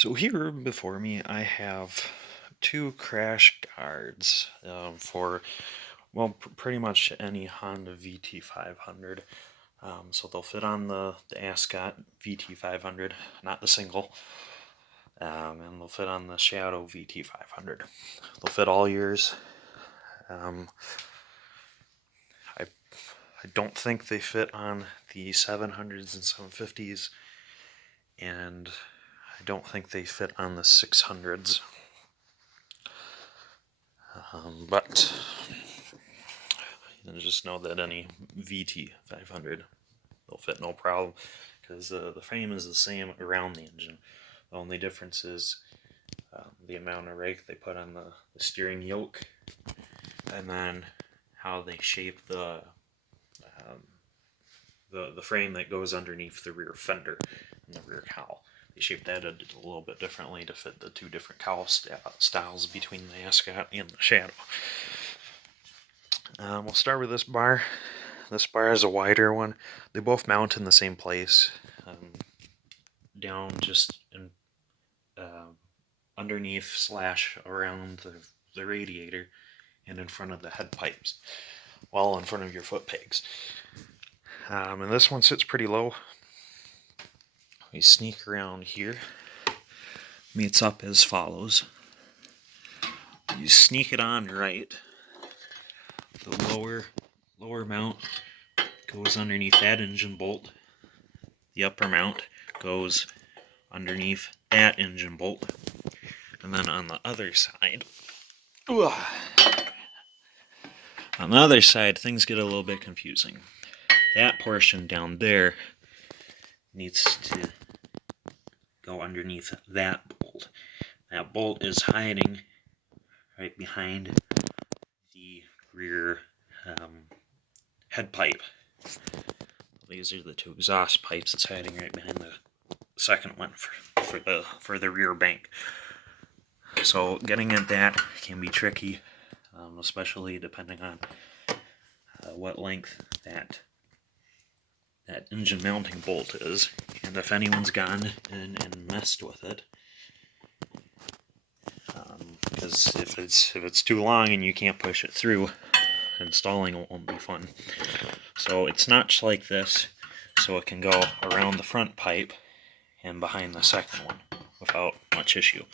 So here before me, I have two crash guards for, well, pretty much any Honda VT500. So they'll fit on the Ascot VT500, not the single, and they'll fit on the Shadow VT500. They'll fit all years. Um, I, I don't think they fit on the 700s and 750s, and I don't think they fit on the 600s. But just know that any VT500 will fit no problem because the frame is the same around the engine. The only difference is the amount of rake they put on the steering yoke, and then how they shape the frame that goes underneath the rear fender and the rear cowl. They shaped that a little bit differently to fit the two different cowl styles between the Ascot and the Shadow. We'll start with this bar. This bar is a wider one. They both mount in the same place, down just in, underneath / around the radiator and in front of the head pipes, well in front of your foot pegs. And this one sits pretty low. We sneak around here. Meets up as follows. You sneak it on right. The lower mount goes underneath that engine bolt. The upper mount goes underneath that engine bolt. And then on the other side, things get a little bit confusing. That portion down there needs to go underneath that bolt. That bolt is hiding right behind the rear head pipe. These are the two exhaust pipes. It's hiding right behind the second one for the rear bank. So getting at that can be tricky, especially depending on what length that engine mounting bolt is, and if anyone's gone and messed with it. Because if it's too long and you can't push it through, installing it won't be fun. So it's notched like this, so it can go around the front pipe and behind the second one without much issue.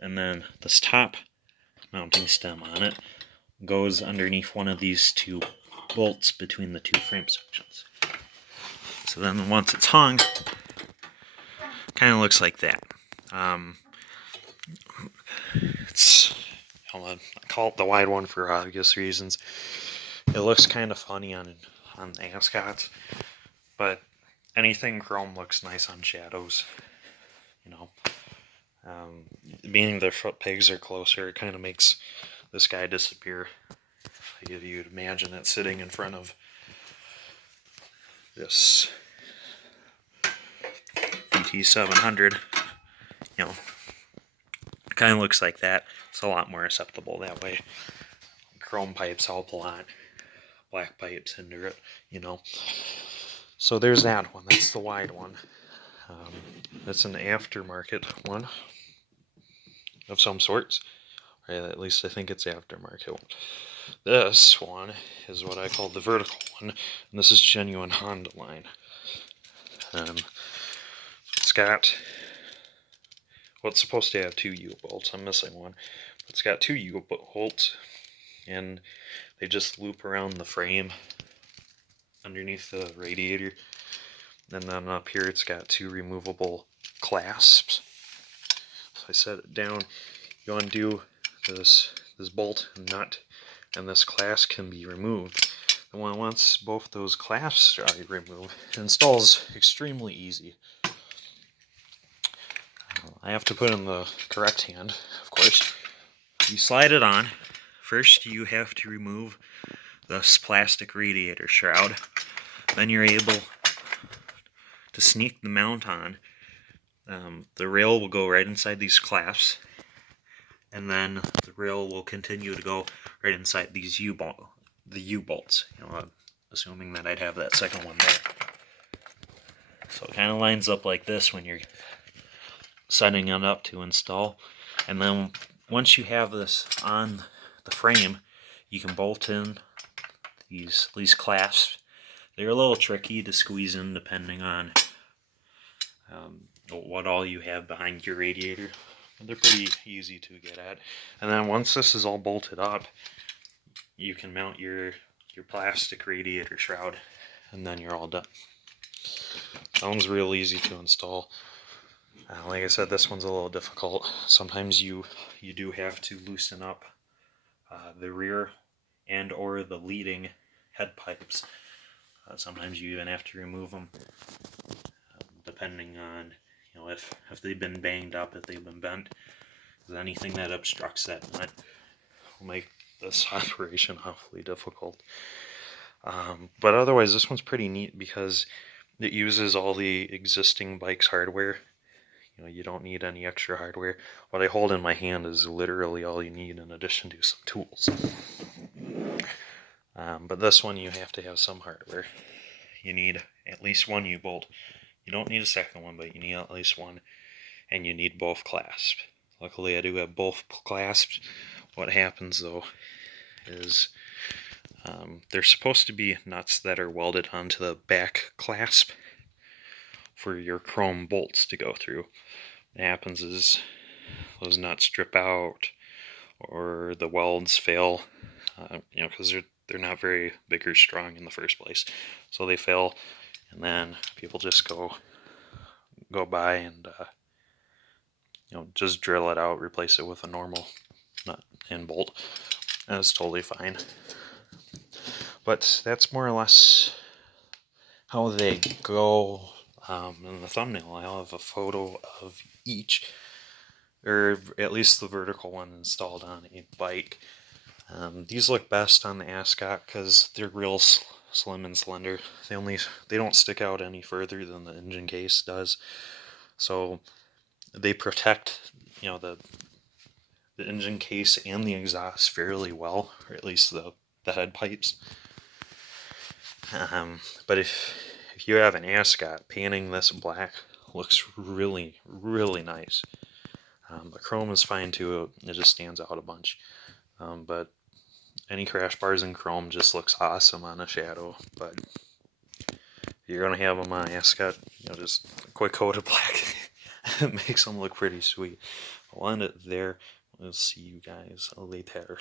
And then this top mounting stem on it goes underneath one of these two bolts between the two frame sections. So then once it's hung, kind of looks like that. I call it the wide one for obvious reasons. It looks kind of funny on the Ascots, but anything chrome looks nice on Shadows. Being their foot pegs are closer, it kind of makes this guy disappear. If you'd imagine it sitting in front of this VT700, it kind of looks like that. It's a lot more acceptable that way. Chrome pipes help a lot. Black pipes hinder it, So there's that one. That's the wide one. That's an aftermarket one of some sorts. Or at least I think it's aftermarket. This one is what I call the vertical one, and this is genuine Hondaline. It's got what's supposed to have two U-bolts. I'm missing one. It's got two U-bolts, and they just loop around the frame underneath the radiator. And then up here it's got two removable clasps. So I set it down. You undo this bolt and nut, and this clasp can be removed. And once both those clasps are removed, it installs extremely easy. I have to put in the correct hand, of course. You slide it on. First, you have to remove this plastic radiator shroud. Then you're able to sneak the mount on. The rail will go right inside these clasps, and then the rail will continue to go right inside these the U-bolts. Assuming that I'd have that second one there. So it kind of lines up like this when you're setting it up to install. And then once you have this on the frame, you can bolt in these clasps. They're a little tricky to squeeze in depending on what all you have behind your radiator. They're pretty easy to get at. And then once this is all bolted up, you can mount your plastic radiator shroud, and then you're all done. Sounds real easy to install. Like I said, this one's a little difficult. Sometimes you do have to loosen up the rear and or the leading head pipes. Sometimes you even have to remove them, depending on if they've been banged up, if they've been bent. Because anything that obstructs that nut will make this operation awfully difficult. But otherwise, this one's pretty neat because it uses all the existing bike's hardware. You don't need any extra hardware. What I hold in my hand is literally all you need in addition to some tools. But this one, you have to have some hardware. You need at least one U-bolt. You don't need a second one, but you need at least one. And you need both clasps. Luckily, I do have both clasps. What happens, though, is there's supposed to be nuts that are welded onto the back clasp for your chrome bolts to go through. What happens is those nuts drip out, or the welds fail, because they're not very big or strong in the first place. So they fail, and then people just go by and just drill it out, replace it with a normal nut and bolt, and it's totally fine. But that's more or less how they go. In the thumbnail, I'll have a photo of each, or at least the vertical one installed on a bike. These look best on the Ascot because they're real slim and slender. They don't stick out any further than the engine case does, so they protect the engine case and the exhaust fairly well, or at least the head pipes. But if you have an Ascot, painting this black looks really, really nice. The chrome is fine too, it just stands out a bunch. But any crash bars in chrome just looks awesome on a Shadow. But if you're going to have them on Ascot, just a quick coat of black. It makes them look pretty sweet. I'll end it there. We'll see you guys later.